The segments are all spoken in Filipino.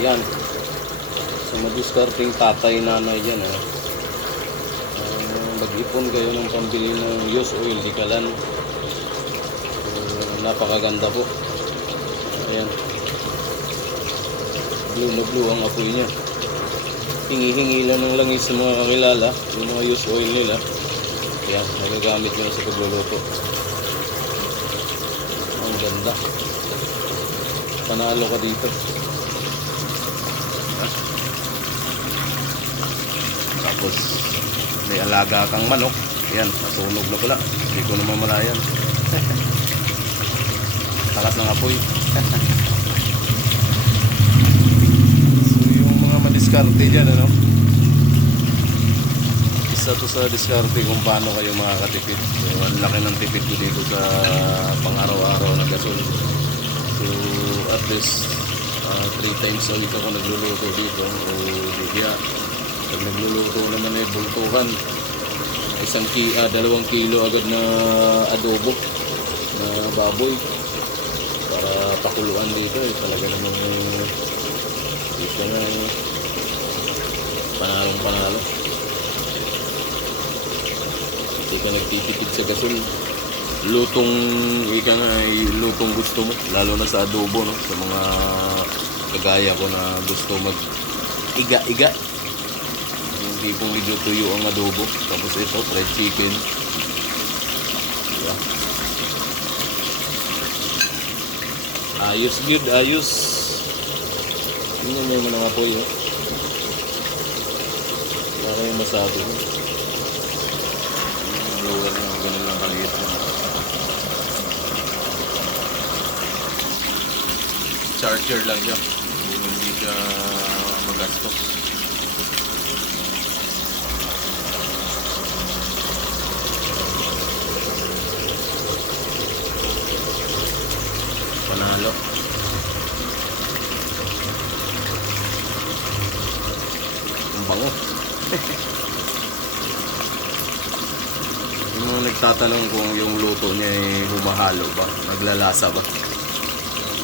Yan. So, madiskarting tatay nanay dyan, ha. Uh, mag-ipon kayo ng pambili ng used oil, di kalan. So, napakaganda po. Ayan. Blue na blue ang apoy niya. Hingi-hingi lang ng langis sa mga kakilala, yung mga used oil nila. Ayan, nagagamit nyo sa pagluluto. Ang ganda. Panalo ka dito. Tapos, may alaga kang manok. Ayan, nasunog na pala. Hindi ko naman malayan. Takas ng apoy. so, yung mga madiskarte dyan, ano? Isa to sa diskarte kung paano kayo makakatipid. So, ang laki ng tipid ko dito sa pang-araw-araw na gasol. So, at least, uh, three times a week ako nagluluto dito. O, bigya. Pag nagluluto naman ay bultuhan. Isang ki, ah, dalawang kilo agad na adobo na baboy para pakuluan dito eh talaga namang eh, dito na eh, panalong panalo hindi ka nagtitipid sa gasol lutong ika nga eh, lutong gusto mo. Lalo na sa adobo no? Sa mga kagaya ko na gusto mag iga iga yung tipong medyo tuyo ang adobo. Tapos ito fried chicken. Diba? ayos good ayos. Tingnan mo yung mga apoy oh. wala kayong masabi lower na ganun lang kaliit na charger lang siya hindi siya magastos. Panalo. Ang bango. Yung nagtatanong kung yung luto niya ay humahalo ba? Naglalasa ba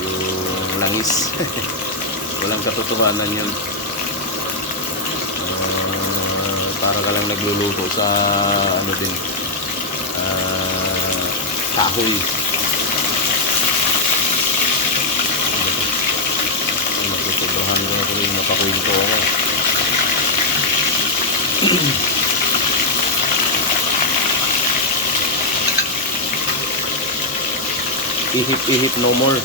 yung langis walang katotohanan yan Ah, para ka lang nagluluto sa ano din ah, kahoy Ay, natutubrahan ko na tuloy napakwento ako. Ihip-ihip no more.